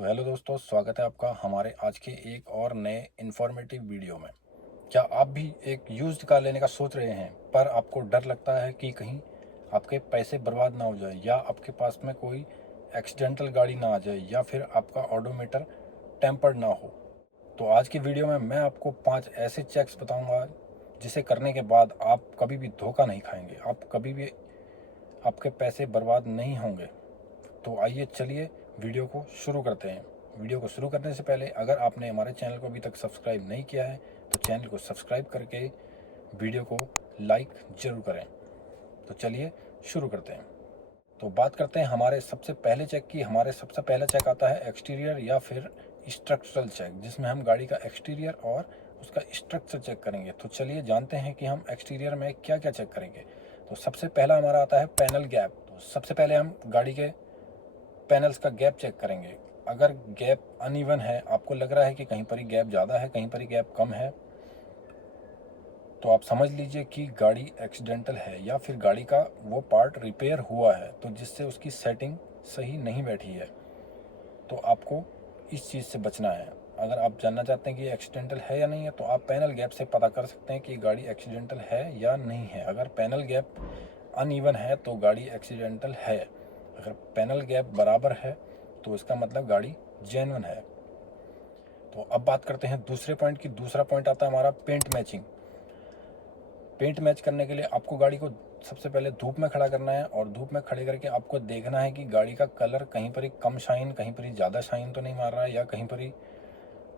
तो हेलो दोस्तों, स्वागत है आपका हमारे आज के एक और नए इन्फॉर्मेटिव वीडियो में। क्या आप भी एक यूज्ड कार लेने का सोच रहे हैं, पर आपको डर लगता है कि कहीं आपके पैसे बर्बाद ना हो जाए, या आपके पास में कोई एक्सीडेंटल गाड़ी ना आ जाए, या फिर आपका ऑडोमीटर टेम्पर्ड ना हो? तो आज की वीडियो में मैं आपको 5 ऐसे चेक्स बताऊंगा जिसे करने के बाद आप कभी भी धोखा नहीं खाएंगे, आप कभी भी आपके पैसे बर्बाद नहीं होंगे। तो आइए चलिए वीडियो को शुरू करते हैं। वीडियो को शुरू करने से पहले अगर आपने हमारे चैनल को अभी तक सब्सक्राइब नहीं किया है तो चैनल को सब्सक्राइब करके वीडियो को लाइक ज़रूर करें। तो चलिए शुरू करते हैं। तो बात करते हैं हमारे सबसे पहले चेक की। हमारे सबसे पहला चेक आता है एक्सटीरियर या फिर स्ट्रक्चरल चेक, जिसमें हम गाड़ी का एक्सटीरियर और उसका स्ट्रक्चर चेक करेंगे। तो चलिए जानते हैं कि हम एक्सटीरियर में क्या क्या चेक करेंगे। तो सबसे पहला हमारा आता है पैनल गैप। तो सबसे पहले हम गाड़ी के पैनल्स का गैप चेक करेंगे। अगर गैप अनइवन है, आपको लग रहा है कि कहीं पर ही गैप ज़्यादा है, कहीं पर ही गैप कम है, तो आप समझ लीजिए कि गाड़ी एक्सीडेंटल है या फिर गाड़ी का वो पार्ट रिपेयर हुआ है, तो जिससे उसकी सेटिंग सही नहीं बैठी है। तो आपको इस चीज़ से बचना है। अगर आप जानना चाहते हैं कि एक्सीडेंटल है या नहीं है, तो आप पैनल गैप से पता कर सकते हैं कि गाड़ी एक्सीडेंटल है या नहीं है। अगर पैनल गैप अनइवन है तो गाड़ी एक्सीडेंटल है। अगर पैनल गैप बराबर है तो इसका मतलब गाड़ी जेन्युइन है। तो अब बात करते हैं दूसरे पॉइंट की। दूसरा पॉइंट आता है हमारा पेंट मैचिंग। पेंट मैच करने के लिए आपको गाड़ी को सबसे पहले धूप में खड़ा करना है, और धूप में खड़े करके आपको देखना है कि गाड़ी का कलर कहीं पर ही कम शाइन, कहीं पर ही ज़्यादा शाइन तो नहीं मार रहा है, या कहीं पर ही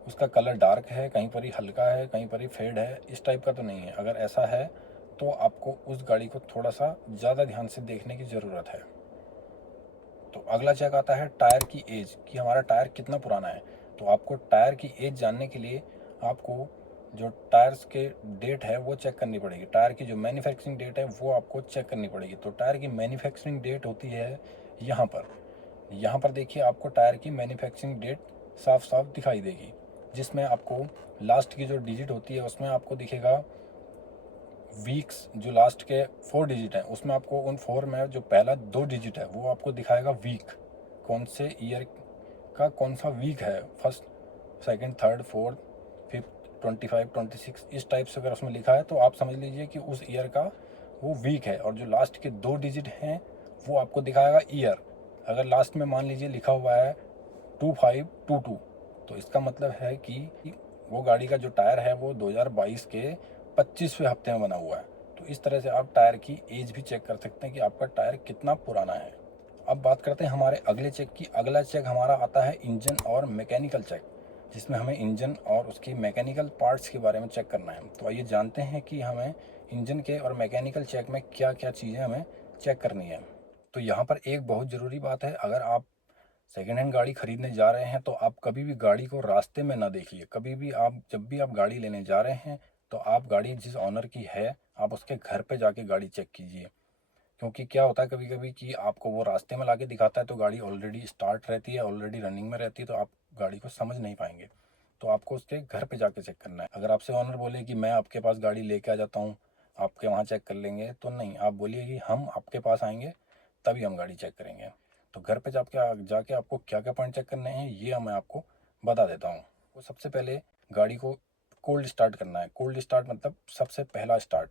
उसका कलर डार्क है, कहीं पर ही हल्का है, कहीं पर ही फेड है, इस टाइप का तो नहीं है। अगर ऐसा है तो आपको उस गाड़ी को थोड़ा सा ज़्यादा ध्यान से देखने की ज़रूरत है। तो अगला चेक आता है टायर की एज, कि हमारा टायर कितना पुराना है। तो आपको टायर की एज जानने के लिए आपको जो टायर्स के डेट है वो चेक करनी पड़ेगी। टायर की जो मैन्युफैक्चरिंग डेट है वो आपको चेक करनी पड़ेगी। तो टायर की मैन्युफैक्चरिंग डेट होती है यहाँ पर देखिए, आपको टायर की मैन्युफैक्चरिंग डेट साफ साफ दिखाई देगी, जिसमें आपको लास्ट की जो डिजिट होती है उसमें आपको दिखेगा वीक्स। जो लास्ट के 4 डिजिट हैं उसमें आपको उन 4 में जो पहला 2 डिजिट है वो आपको दिखाएगा वीक, कौन से ईयर का कौन सा वीक है, first, second, third, fourth, fifth, 25, 26, इस टाइप से अगर उसमें लिखा है तो आप समझ लीजिए कि उस ईयर का वो वीक है। और जो लास्ट के 2 डिजिट हैं वो आपको दिखाएगा ईयर। अगर लास्ट में मान लीजिए लिखा हुआ है 2522, तो इसका मतलब है कि वो गाड़ी का जो टायर है वो 2022 के 25वें हफ्ते में बना हुआ है। तो इस तरह से आप टायर की एज भी चेक कर सकते हैं कि आपका टायर कितना पुराना है। अब बात करते हैं हमारे अगले चेक की। अगला चेक हमारा आता है इंजन और मैकेनिकल चेक, जिसमें हमें इंजन और उसकी मैकेनिकल पार्ट्स के बारे में चेक करना है। तो आइए जानते हैं कि हमें इंजन के और मैकेनिकल चेक में क्या क्या चीज़ें हमें चेक करनी है। तो यहाँ पर एक बहुत ज़रूरी बात है, अगर आप सेकेंड हैंड गाड़ी खरीदने जा रहे हैं तो आप कभी भी गाड़ी को रास्ते में ना देखिए। कभी भी आप, जब भी आप गाड़ी लेने जा रहे हैं तो आप गाड़ी जिस ऑनर की है आप उसके घर पे जाके गाड़ी चेक कीजिए। क्योंकि क्या होता है कभी कभी कि आपको वो रास्ते में लाके दिखाता है तो गाड़ी ऑलरेडी स्टार्ट रहती है, ऑलरेडी रनिंग में रहती है, तो आप गाड़ी को समझ नहीं पाएंगे। तो आपको उसके घर पे जाके चेक करना है। अगर आपसे ऑनर बोले कि मैं आपके पास गाड़ी लेके आ जाता हूँ, आपके वहाँ चेक कर लेंगे, तो नहीं, आप बोलिए कि हम आपके पास आएंगे तभी हम गाड़ी चेक करेंगे। तो घर पे जाके आपको क्या क्या पॉइंट चेक करने हैं ये मैं आपको बता देता हूँ। तो सबसे पहले गाड़ी को कोल्ड स्टार्ट करना है। कोल्ड स्टार्ट मतलब सबसे पहला स्टार्ट।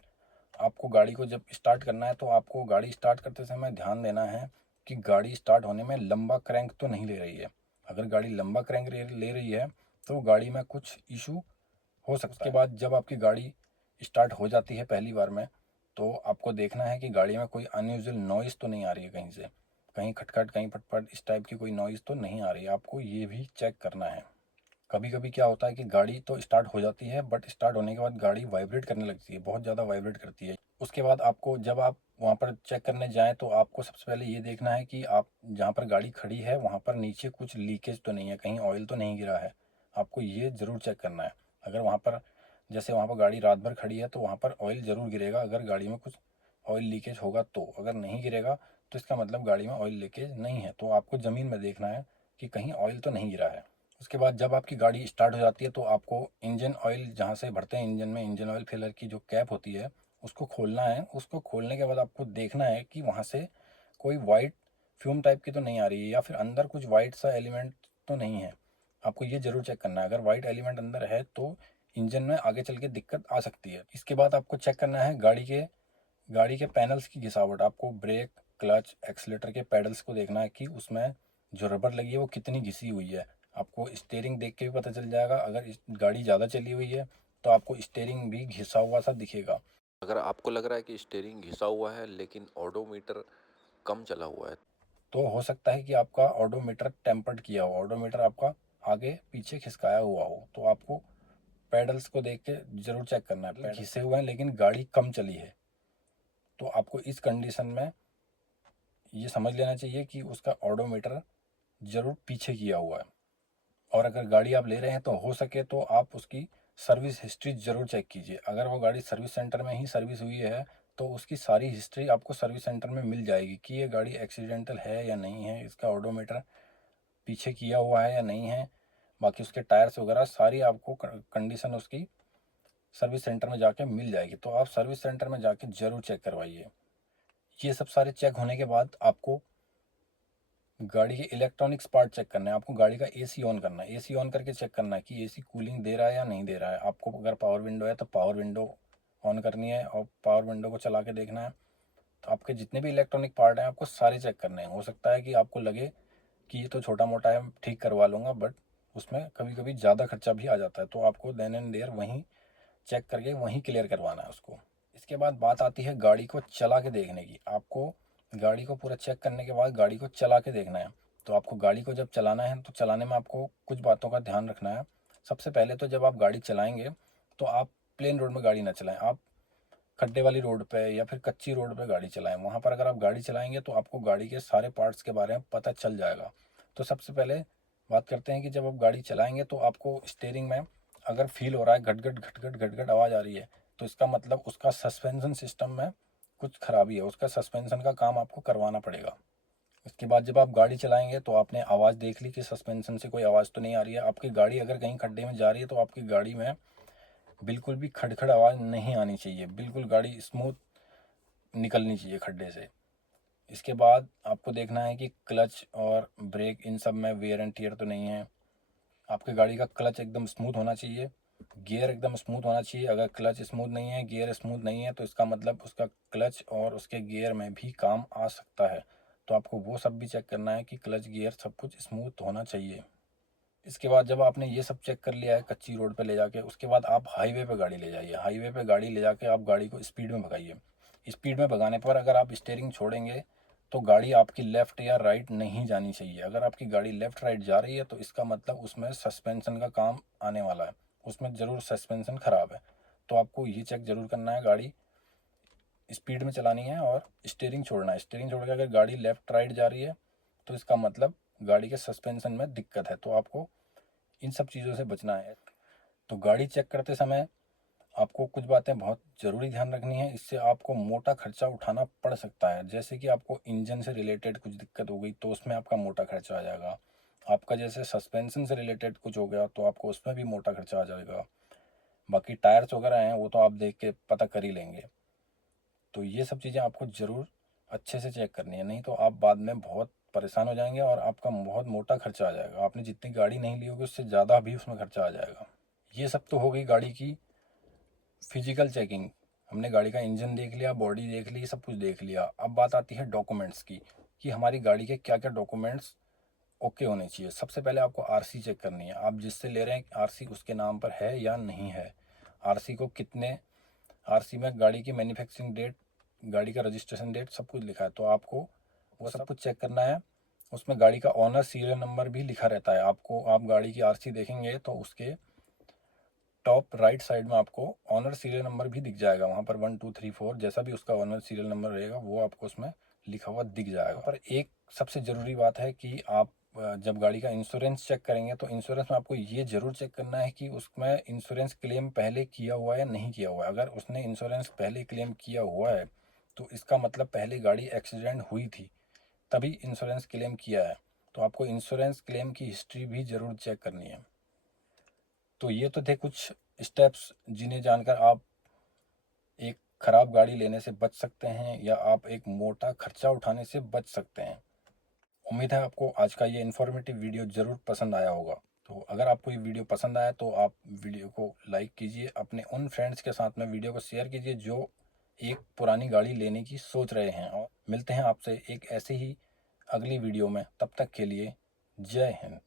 आपको गाड़ी को जब स्टार्ट करना है तो आपको गाड़ी स्टार्ट करते समय ध्यान देना है कि गाड़ी स्टार्ट होने में लंबा क्रैंक तो नहीं ले रही है। अगर गाड़ी लंबा क्रैंक ले रही है तो गाड़ी में कुछ इशू हो सकता है। उसके बाद जब आपकी गाड़ी स्टार्ट हो जाती है पहली बार में, तो आपको देखना है कि गाड़ी में कोई अनयूजुअल नॉइज़ तो नहीं आ रही है कहीं से, कहीं खटखट, कहीं फटफट, इस टाइप की कोई नॉइज़ तो नहीं आ रही है। आपको ये भी चेक करना है। कभी कभी क्या होता है कि गाड़ी तो स्टार्ट हो जाती है बट स्टार्ट होने के बाद गाड़ी वाइब्रेट करने लगती है, बहुत ज़्यादा वाइब्रेट करती है। उसके बाद आपको, जब आप वहाँ पर चेक करने जाएँ, तो आपको सबसे पहले ये देखना है कि आप जहाँ पर गाड़ी खड़ी है वहाँ पर नीचे कुछ लीकेज तो नहीं है, कहीं ऑयल तो नहीं गिरा है। आपको ये ज़रूर चेक करना है। अगर वहाँ पर, जैसे वहाँ पर गाड़ी रात भर खड़ी है तो वहाँ पर ऑयल ज़रूर गिरेगा अगर गाड़ी में कुछ ऑयल लीकेज होगा तो। अगर नहीं गिरेगा तो इसका मतलब गाड़ी में ऑयल लीकेज नहीं है। तो आपको ज़मीन में देखना है कि कहीं ऑयल तो नहीं गिरा है। उसके बाद जब आपकी गाड़ी स्टार्ट हो जाती है तो आपको इंजन ऑयल, जहाँ से भरते हैं इंजन में, इंजन ऑयल फिलर की जो कैप होती है उसको खोलना है। उसको खोलने के बाद आपको देखना है कि वहाँ से कोई वाइट फ्यूम टाइप की तो नहीं आ रही है, या फिर अंदर कुछ वाइट सा एलिमेंट तो नहीं है, आपको ये ज़रूर चेक करना है। अगर वाइट एलिमेंट अंदर है तो इंजन में आगे चल के दिक्कत आ सकती है। इसके बाद आपको चेक करना है गाड़ी के पैनल्स की घिसावट। आपको ब्रेक, क्लच, एक्सीलेटर के पैडल्स को देखना है कि उसमें जो रबर लगी है वो कितनी घिसी हुई है। आपको स्टीयरिंग देख के भी पता चल जाएगा। अगर गाड़ी ज़्यादा चली हुई है तो आपको स्टीयरिंग भी घिसा हुआ सा दिखेगा। अगर आपको लग रहा है कि स्टीयरिंग घिसा हुआ है लेकिन ओडोमीटर कम चला हुआ है, तो हो सकता है कि आपका ऑडोमीटर टेम्पर्ड किया हो, ऑडोमीटर आपका आगे पीछे खिसकाया हुआ हो। तो आपको पैडल्स को देख के ज़रूर चेक करना है। पैडल घिसे हुए हैं लेकिन गाड़ी कम चली है, तो आपको इस कंडीशन में ये समझ लेना चाहिए कि उसका ऑडोमीटर ज़रूर पीछे किया हुआ है। और अगर गाड़ी आप ले रहे हैं तो हो सके तो आप उसकी सर्विस हिस्ट्री ज़रूर चेक कीजिए। अगर वो गाड़ी सर्विस सेंटर में ही सर्विस हुई है तो उसकी सारी हिस्ट्री आपको सर्विस सेंटर में मिल जाएगी कि ये गाड़ी एक्सीडेंटल है या नहीं है, इसका ऑडोमीटर पीछे किया हुआ है या नहीं है। बाकी उसके टायर्स वगैरह सारी आपको कंडीशन उसकी सर्विस सेंटर में जाके मिल जाएगी। तो आप सर्विस सेंटर में जाके ज़रूर चेक करवाइए। ये सब सारे चेक होने के बाद आपको गाड़ी के इलेक्ट्रॉनिक्स पार्ट चेक करना है। आपको गाड़ी का एसी ऑन करना है। एसी ऑन करके चेक करना है कि एसी कूलिंग दे रहा है या नहीं दे रहा है। आपको अगर पावर विंडो है तो पावर विंडो ऑन करनी है और पावर विंडो को चला के देखना है। तो आपके जितने भी इलेक्ट्रॉनिक पार्ट हैं आपको सारे चेक करने हैं। हो सकता है कि आपको लगे कि ये तो छोटा मोटा है, ठीक करवा लूँगा, बट उसमें कभी कभी ज़्यादा खर्चा भी आ जाता है। तो आपको देन एंड देयर वहीं चेक करके वहीं क्लियर करवाना है उसको। इसके बाद बात आती है गाड़ी को चला के देखने की। आपको गाड़ी को पूरा चेक करने के बाद गाड़ी को चला के देखना है। तो आपको गाड़ी को जब चलाना है तो चलाने में आपको कुछ बातों का ध्यान रखना है। सबसे पहले तो जब आप गाड़ी चलाएंगे तो आप प्लेन रोड में गाड़ी ना चलाएं। आप खड्डे वाली रोड पे या फिर कच्ची रोड पे गाड़ी चलाएं। वहाँ पर अगर आप गाड़ी चलाएंगे तो आपको गाड़ी के सारे पार्ट्स के बारे में पता चल जाएगा। तो सबसे पहले बात करते हैं कि जब आप गाड़ी चलाएंगे तो आपको स्टीयरिंग में अगर फील हो रहा है घट घट घट घट घट घट आवाज़ आ रही है तो इसका मतलब उसका सस्पेंशन सिस्टम में कुछ खराबी है। उसका सस्पेंशन का काम आपको करवाना पड़ेगा। इसके बाद जब आप गाड़ी चलाएंगे तो आपने आवाज़ देख ली कि सस्पेंशन से कोई आवाज़ तो नहीं आ रही है। आपकी गाड़ी अगर कहीं खड्डे में जा रही है तो आपकी गाड़ी में बिल्कुल भी खड़खड़ आवाज़ नहीं आनी चाहिए। बिल्कुल गाड़ी स्मूथ निकलनी चाहिए खड्डे से। इसके बाद आपको देखना है कि क्लच और ब्रेक इन सब में वेयर एंड टियर तो नहीं है। आपकी गाड़ी का क्लच एकदम स्मूथ होना चाहिए, गियर एकदम स्मूथ होना चाहिए। अगर क्लच स्मूथ नहीं है, गियर स्मूथ नहीं है तो इसका मतलब उसका क्लच और उसके गियर में भी काम आ सकता है। तो आपको वो सब भी चेक करना है कि क्लच गियर सब कुछ स्मूथ होना चाहिए। इसके बाद जब आपने ये सब चेक कर लिया है कच्ची रोड पे ले जाके, उसके बाद आप हाईवे पे गाड़ी ले जाइए। हाईवे पे गाड़ी ले जाके आप गाड़ी को स्पीड में भगाइए। स्पीड में भगाने पर अगर आप स्टीयरिंग छोड़ेंगे तो गाड़ी आपकी लेफ़्ट या राइट नहीं जानी चाहिए। अगर आपकी गाड़ी लेफ़्ट राइट जा रही है तो इसका मतलब उसमें सस्पेंशन का काम आने वाला है, उसमें ज़रूर सस्पेंशन ख़राब है। तो आपको ये चेक ज़रूर करना है, गाड़ी स्पीड में चलानी है और स्टीयरिंग छोड़ना है। स्टीयरिंग छोड़ के अगर गाड़ी लेफ़्ट राइट जा रही है तो इसका मतलब गाड़ी के सस्पेंशन में दिक्कत है। तो आपको इन सब चीज़ों से बचना है। तो गाड़ी चेक करते समय आपको कुछ बातें बहुत ज़रूरी ध्यान रखनी है। इससे आपको मोटा खर्चा उठाना पड़ सकता है। जैसे कि आपको इंजन से रिलेटेड कुछ दिक्कत हो गई तो उसमें आपका मोटा खर्चा आ जाएगा। आपका जैसे सस्पेंशन से रिलेटेड कुछ हो गया तो आपको उसमें भी मोटा खर्चा आ जाएगा। बाकी टायर्स वगैरह हैं वो तो आप देख के पता कर ही लेंगे। तो ये सब चीज़ें आपको ज़रूर अच्छे से चेक करनी है, नहीं तो आप बाद में बहुत परेशान हो जाएंगे और आपका बहुत मोटा खर्चा आ जाएगा। आपने जितनी गाड़ी नहीं ली होगी उससे ज़्यादा भी उसमें खर्चा आ जाएगा। ये सब तो हो गई गाड़ी की फिजिकल चेकिंग। हमने गाड़ी का इंजन देख लिया, बॉडी देख ली, सब कुछ देख लिया। अब बात आती है डॉक्यूमेंट्स की कि हमारी गाड़ी के क्या क्या डॉक्यूमेंट्स ओके होने चाहिए। सबसे पहले आपको आरसी चेक करनी है। आप जिससे ले रहे हैं आरसी उसके नाम पर है या नहीं है। आरसी को कितने आरसी में गाड़ी की मैन्युफैक्चरिंग डेट, गाड़ी का रजिस्ट्रेशन डेट सब कुछ लिखा है। तो आपको वो सब कुछ चेक करना है। उसमें गाड़ी का ऑनर सीरियल नंबर भी लिखा रहता है। आपको आप गाड़ी की आरसी देखेंगे तो उसके टॉप राइट साइड में आपको ऑनर सीरियल नंबर भी दिख जाएगा। वहाँ पर 1 2 3 4 जैसा भी उसका ऑनर सीरियल नंबर रहेगा वो आपको उसमें लिखा हुआ दिख जाएगा। पर एक सबसे ज़रूरी बात है कि आप जब गाड़ी का इंश्योरेंस चेक करेंगे तो इंश्योरेंस में आपको ये ज़रूर चेक करना है कि उसमें इंश्योरेंस क्लेम पहले किया हुआ है या नहीं किया हुआ है। अगर उसने इंश्योरेंस पहले क्लेम किया हुआ है तो इसका मतलब पहले गाड़ी एक्सीडेंट हुई थी तभी इंश्योरेंस क्लेम किया है। तो आपको इंश्योरेंस क्लेम की हिस्ट्री भी ज़रूर चेक करनी है। तो ये तो थे कुछ स्टेप्स जिन्हें जानकर आप एक खराब गाड़ी लेने से बच सकते हैं या आप एक मोटा खर्चा उठाने से बच सकते हैं। उम्मीद है आपको आज का ये इन्फॉर्मेटिव वीडियो ज़रूर पसंद आया होगा। तो अगर आपको ये वीडियो पसंद आया तो आप वीडियो को लाइक कीजिए, अपने उन फ्रेंड्स के साथ में वीडियो को शेयर कीजिए जो एक पुरानी गाड़ी लेने की सोच रहे हैं। और मिलते हैं आपसे एक ऐसे ही अगली वीडियो में, तब तक के लिए जय हिंद।